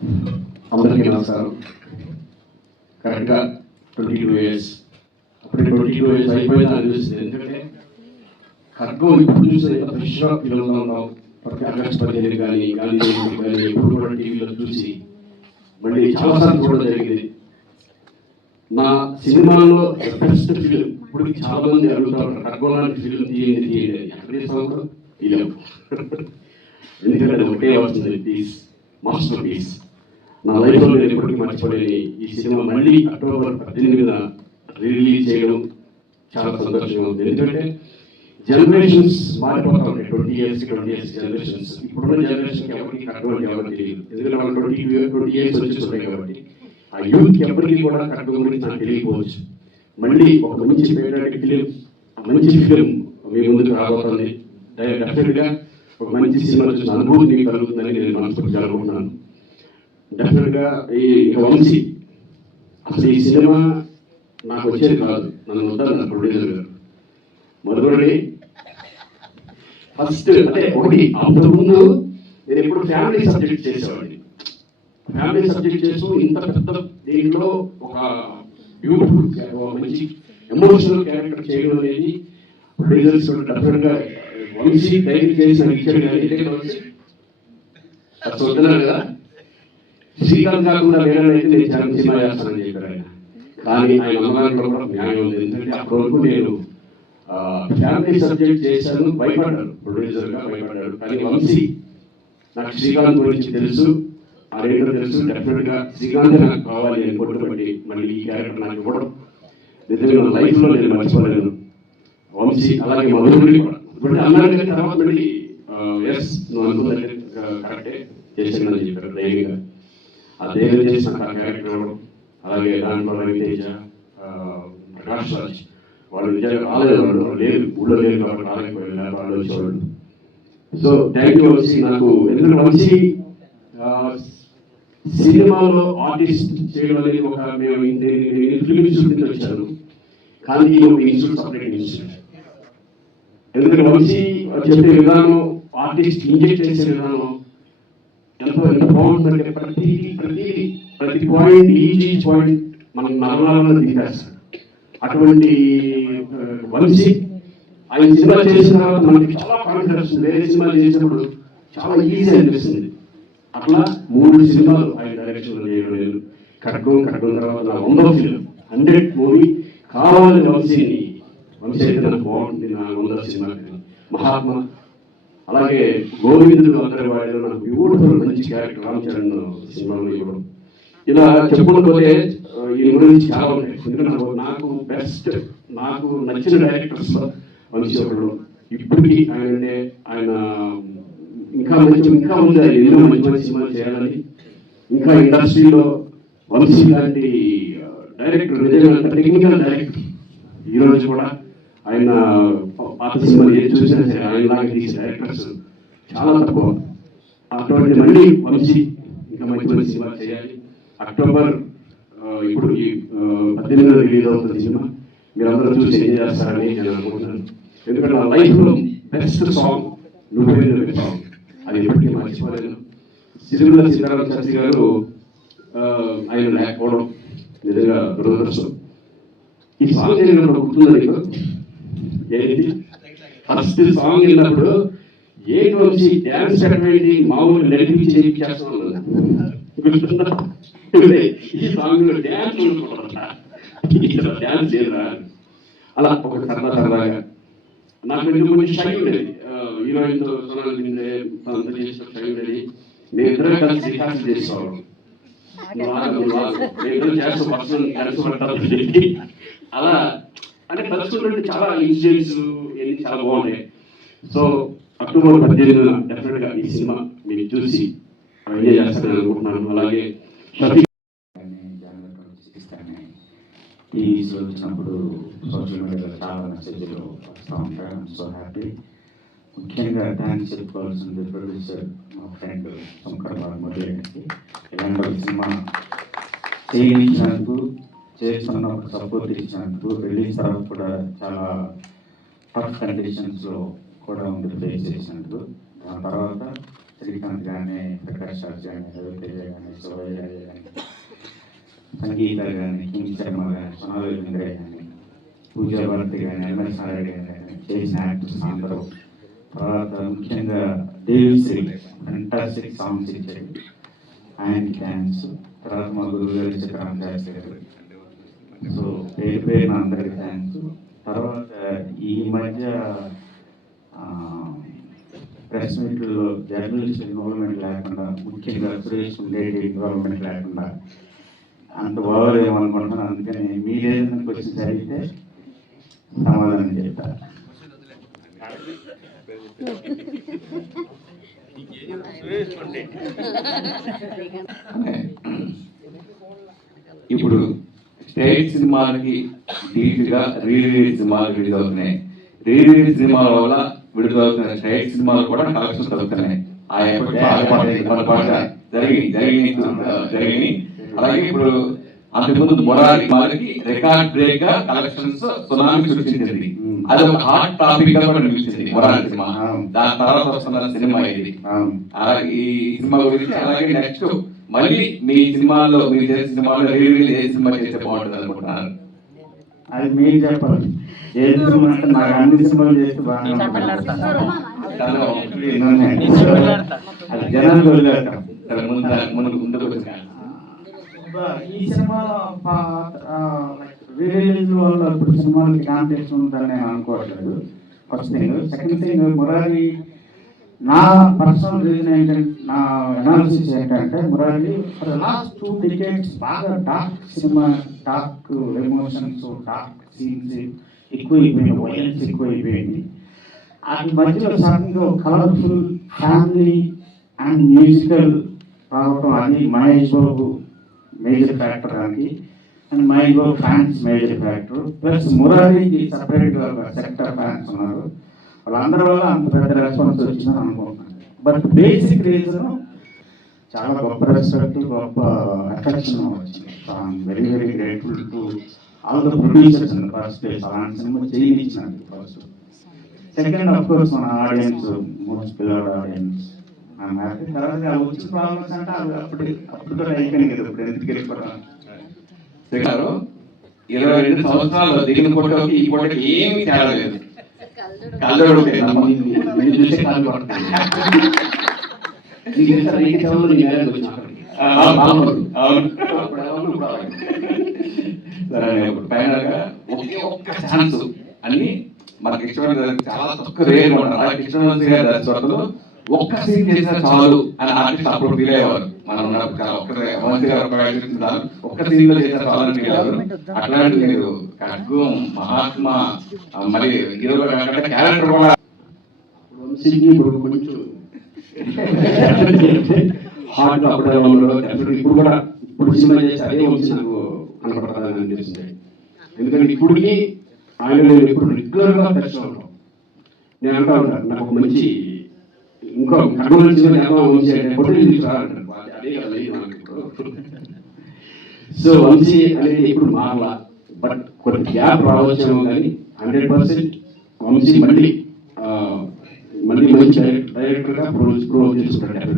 అందరికీ నమస్కారం. కరెక్ట్గా 22 years, అప్పుడే 22 years అయిపోయిందని అనిపిస్తుంది. ఎందుకంటే ఖడ్గం ఇప్పుడు చూస్తే ఫ్రెష్గా ఫీల్ అవుతున్నాం. ప్రతి ఆగస్టు 15 కానీ గాంధీ జయంతి కానీ ఇప్పుడు కూడా టీవీలో చూసి మళ్ళీ చాలాసార్లు చూడడం జరిగింది. నా సినిమాలో బెస్ట్ ఫిలిం ఇప్పుడు చాలా మంది అడుగుతారు, ఖడ్గం లాంటి ఫిలిం తీయండి అని. అక్కడ కూడా తీయలేము. ఎందుకంటే అది ఒకటే వస్తుంది, పీస్, మాస్టర్ పీస్. నా లైఫ్లో నేను ఎప్పటికీ మర్చిపోలేని ఈ సినిమా మళ్ళీ అక్టోబర్ 18న రిలీజ్ చేయడం చాలా సంతోషంగా ఉంది. ఎందుకంటే జనరేషన్స్ మారిపోతా ఉంటాయి. 20 years జనరేషన్స్. ఇప్పుడున్న జనరేషన్కి ఎవరికి ఖడ్గం ఎవరికి తెలియదు. ఎందుకంటే వాళ్ళు 20 years వచ్చేస్తున్నాయి కాబట్టి ఆ యూత్కి ఎవరికి కూడా ఖడ్గం గురించి నాకు తెలియకపోవచ్చు. మళ్ళీ ఒక మంచి పేటెంట్ ఫిలిం, మంచి ఫిలిం మీ ముందుకు రాబోతుంది. డెఫినెట్గా ఒక మంచి సినిమా చూసిన అనుభూతి మీకు కలుగుతుందని నేను మనస్ఫూర్తిగా అనుకుంటున్నాను. డెఫినెట్గా ఈ వంశీ అసలు ఈ సినిమా నాకు వచ్చేది కాదు, నన్ను వద్దాను ప్రొడ్యూసర్ గారు. మొదటి ఫస్ట్ అంటే ఒకటి అంతకుముందు నేను ఎప్పుడు ఫ్యామిలీ సబ్జెక్ట్ చేసేవాడిని. ఫ్యామిలీ సబ్జెక్ట్ చేస్తూ ఇంత పెద్ద దీంట్లో ఒక బ్యూటిఫుల్ మంచి ఎమోషనల్ క్యారెక్టర్ చేయడం అనేది ప్రొడ్యూసర్స్ డెఫినెట్గా వంశీ ధైర్యం చేసి నాకు ఇచ్చాడు. కానీ అది చూస్తున్నాను కదా, శ్రీకాంత్ కాకుండా వేరే అయితే నేను చాలా సినిమా చేస్తానని చెప్పారు ఆయన. కానీ ఆయన అమ్మగారిలో కూడా న్యాయం ఉంది. ఎందుకంటే అప్పటి వరకు నేను ఫ్యామిలీ సబ్జెక్ట్ చేశాను, భయపడ్డాడు, ప్రొడ్యూసర్గా భయపడ్డాడు. కానీ వంశీ నాకు శ్రీకాంత్ గురించి తెలుసు, ఆ రేట్లో తెలుసు. డెఫినెట్గా శ్రీకాంత్ నాకు కావాలి అని కొట్టుబట్టి మళ్ళీ ఈ క్యారెక్టర్ నాకు ఇవ్వడం నిజంగా నా లైఫ్లో నేను మర్చిపోలేను. వంశీ అలాగే మధురుడి కూడా ఇప్పుడు అన్నాడు. కానీ తర్వాత మళ్ళీ ఎస్ నువ్వు అనుకున్నది కరెక్టే చేసిందని చెప్పారు ధైర్యంగా. ఆ ధైర్యం చేసిన ఆ క్యారెక్టర్ ఇవ్వడం, అలాగే దాంట్లో రవితేజ, ప్రకాష్ రాజ్ వాళ్ళు నిజంగా రాలేదు, వాళ్ళు లేరు, ఊళ్ళో లేరు కాబట్టి రాలేకపోయారు, వాళ్ళు వచ్చేవాళ్ళు. So thank you Vamshi. నాకు ఎందుకంటే వంశీ సినిమాలో ఆర్టిస్ట్ చేయడం అనేది ఒక మేము ఫిల్మ్ ఇన్స్టిట్యూట్ నుంచి వచ్చాను, కానీ ఒక ఇన్స్టిట్యూట్ సపరేట్ ఇన్స్టిట్యూట్. ఎందుకంటే వంశీ చెప్పే విధానం, ఆర్టిస్ట్ ఇంజెక్ట్ చేసే విధానం ఎంతో ఎంత బాగుంటుందంటే ప్రతి పాయింట్, ఈచ్ పాయింట్ మనం నరనాలను దిగేస్తాడు. అటువంటి వంశీ ఆయన సినిమా చేసిన తర్వాత మనకి చాలా కాన్ఫిడెన్స్. వేరే సినిమా చేసినప్పుడు చాలా ఈజీ అనిపిస్తుంది. అట్లా 3 సినిమాలు ఆయన డైరెక్షన్లో చేయడం లేదు. ఖడ్గం తర్వాత నా 100వ ఫిలిం 100 మూవీ కావాలని వంశీ అయితే నాకు బాగుంటుంది. నా 100వ సినిమా మహాత్మ, అలాగే గోవిందుడు అందరి వాడిలో నాకు బ్యూటిఫుల్ మంచి క్యారెక్టర్ రామ్ చరణ్ సినిమాలో ఇవ్వడం. ఇలా చెప్పుకుంటే ఈ గురించి చాలా ఉంటాయి. ఎందుకంటే నాకు బెస్ట్, నాకు నచ్చిన డైరెక్టర్స్లో వంశీ ఒకడు. ఇప్పటికీ ఆయన ఇంకా ఉంది, ఆయన ఎన్నో మంచి సినిమాలు చేయాలని. ఇంకా ఇండస్ట్రీలో వంశీ లాంటి డైరెక్టర్, నిజంగా టెక్నికల్ డైరెక్టర్ ఈరోజు కూడా ఆయన పాత సినిమాలు ఏది చూసినా సరే ఆయనలాగా తీసే డైరెక్టర్స్ చాలా తక్కువ. అటువంటి మళ్ళీ వంశీ ఇంకా మంచి సినిమా చేయాలి. అక్టోబర్ ఇప్పుడు ఈ 18న రిలీజ్ అవుతుంది సినిమా. మీరందరూ చూసి ఎంజాయ్ చేస్తారని నేను అనుకుంటున్నాను. ఎందుకంటే నా లైఫ్లో బెస్ట్ సాంగ్ నువ్వే సాంగ్, అది ఎప్పటికీ మర్చిపోలేను. సిరిమల్ల సీతారామ శాస్త్రి గారు ఆయన లేకపోవడం నిజంగా దురదృష్టం. ఈ సాంగ్ నేను గుర్తుందని ఏంటి ఫస్ట్ సాంగ్ వెళ్ళినప్పుడు ఏంటి వచ్చి డ్యాన్స్ అటువంటి మామూలు నడిపి చేయించేస్తాను. ఈ సాంగ్ లో డ్యాన్స్ చేయరా అలా ఒక సరదాగా నాకు కొంచెం షై ఉండేది. హీరోయిన్తో తనతో చేసిన షై ఉండేది. మేమిద్దరం కలిసి రిహార్సల్ చేసేవాళ్ళం. మేమిద్దరం చేస్తాం పర్సనల్ కలిసి అలా అంటే కలుసుకుంటుంటే చాలా ఇన్సిడెంట్స్ చాలా బాగున్నాయి. సో అక్టోబర్ 18న డెఫినెట్గా ఈ సినిమా మీరు చూసి ఎంజాయ్ చేస్తారని అనుకుంటున్నాను. అలాగే టీవీస్లో వచ్చినప్పుడు సోషల్ మీడియాలో చాలా మెసేజ్లు వస్తూ ఉంటాయి. So happy. ముఖ్యంగా థ్యాంక్స్ చెప్పుకోవాల్సింది ప్రొడ్యూసర్ మా ఫ్రెండ్ శంకర్ మురళికి ఇలాంటి సినిమా చేయించినందుకు, చేస్తున్నప్పుడు సపోర్ట్ ఇచ్చినందుకు. రిలీజ్ తర్వాత కూడా చాలా టఫ్ కండిషన్స్లో కూడా ఉంది ఫేస్ చేసినందుకు. దాని తర్వాత శ్రీకాంత్ కానీ, ప్రకాష్ రాజ్ కానీ, రవితేజ కానీ, శివయ్య కానీ, సంగీత కానీ, కింగ్ శర్మ కానీ, సోనాలి ఇంద్రయ్య కానీ, పూజా భారతి కానీ, ఎంఎస్ నారాయణ కానీ చేసిన యాక్టర్స్ అందరూ. తర్వాత ముఖ్యంగా దేవిశ్రీ ఫెంటాస్టిక్ సాంగ్స్ ఇచ్చారు, ఆయనకి థ్యాంక్స్. తర్వాత మా గురువు గారు చక్రాంత్ శాస్త్రి గారు. సో పేరు పేరున అందరికి థ్యాంక్స్. తర్వాత ఈ మధ్య ప్రెస్ మీట్లో జర్నలిస్ట్ ఇన్వాల్వ్మెంట్ లేకుండా, ముఖ్యంగా సురేష్ ఉండేటి ఇన్వాల్వ్మెంట్ లేకుండా అంత బాగోదేమనుకుంటున్నాను. అందుకని మీరేదైనా క్వశ్చన్స్ అడిగితే సమాధానం చెప్తారు. ఇప్పుడు స్టేట్ సినిమాలకి ధీటుగా రీలీజ్ సినిమాలు విడుదలవుతున్నాయి. రీలీజ్ సినిమాల వల్ల విడుదలవుతున్న స్టేట్ సినిమాలు కూడా కలెక్షన్స్ అవుతున్నాయి. ఆ జరిగినాయి. అలాగే ఇప్పుడు అంతకుముందు మొరారి మాలకి రికార్డ్ బ్రేక్ గా కలెక్షన్స్ సునామీ సృష్టించింది. అది ఒక హాట్ టాపిక్ గా కూడా నిలిచింది మొరారి సినిమా. దాని తర్వాత వస్తున్న సినిమా ఇది. అలాగే ఈ సినిమా గురించి, అలాగే నెక్స్ట్ మళ్ళీ మీ సినిమాలో, మీరు చేసే సినిమాలో రిలీజ్ ఏ సినిమా చేస్తే బాగుంటుంది అనుకుంటున్నారు? అది మీరు చెప్పాలి. ఏ సినిమా అంటే నాకు అన్ని సినిమాలు చేస్తే బాగా అది జనాలు వదిలేస్తాం. ఈ సినిమా రిలీజ్ వల్ల ఇప్పుడు సినిమాలకి కాంపిటీషన్ ఉందని నేను అనుకోవట్లేదు. First thing. Second thing, Murari నా పర్సనల్ రీజన్ ఏంటంటే, నా అనాలిసిస్ ఏంటంటే, మురారి ఫర్ లాస్ట్ 2 decades బాగా dark cinema, dark emotions, dark scenes ఎక్కువైపోయింది, వైలెన్స్ ఎక్కువైపోయింది. వాటి మధ్యలో సడన్గా కలర్ఫుల్ ఫ్యామిలీ అండ్ మ్యూజికల్ రావటం, అది మహేష్ బాబు మేజర్ ఫ్యాక్టర్ దానికి, and Mahesh Babu fans major factor. Plus మురారికి సపరేట్గా సెక్టర్ ఫ్యాన్స్ ఉన్నారు. వాళ్ళందరి వల్ల అంత పెద్ద రెస్పాన్స్ వచ్చిందని అనుకుంటున్నాను. బట్ బేసిక్ రీజన్ చాలా గొప్ప రెస్పెక్ట్, గొప్ప అఫెక్షన్ వచ్చింది. So I'm very very grateful to all the producers in the first place. అలాంటి సినిమా చేయనిచ్చినట్టు ఫస్ట్. సెకండ్, ఆఫ్ కోర్స్ మన ఆడియన్స్, మోస్ట్ పిల్లర్ ఆడియన్స్. తర్వాత వచ్చిన ప్రాబ్లమ్స్ అంటే అవి అప్పుడు అయిపోయింది కదా. ఇప్పుడు ఎందుకు వెళ్ళిపోవడం? 22 సంవత్సరాలు దిగిన ఫోటోకి ఈ ఫోటోకి ఏమీ తేడా లేదు. కళ్ళు చూసే కాదు ఫైనల్ గా ఒక్క ఛాన్స్ అని మనకి ఇష్టమైన చాలా తక్కువ రేర్ ఉంటారు. అలాగే ఇష్టమైన గారి దర్శకులు ఒక్క సీన్ చేసినా చాలు అని ఆర్టిస్ట్ అప్పుడు ఫీల్ అయ్యేవారు. మనం ఒక్క సీన్ లో చేసినా చాలు అని ఫీల్ అయ్యారు. అట్లాంటి మీరు ఖడ్గం, మహాత్మా, మరి హీరో క్యారెక్టర్ కూడా కొంచెం హార్ట్ అప్పుడు ఇప్పుడు కూడా ఇప్పుడు సినిమా చేసి అదే వచ్చి నాకు కనపడతానని అనిపిస్తుంది. ఎందుకంటే ఇప్పటికి ఆయన నేను ఇప్పుడు రెగ్యులర్ గా పరిచయం ఉంటాం. నేను అంటా ఉంటాను, నాకు ఒక మంచి ఇంకో కర్మ అదే కదా. సో వంశీ అనేది ఇప్పుడు మారలా, బట్ కొన్ని గ్యాప్ రావచ్చేమో కానీ 100% వంశీ మళ్ళీ మంచి డైరెక్టర్గా ప్రూవ్ చేసుకుంటాడు.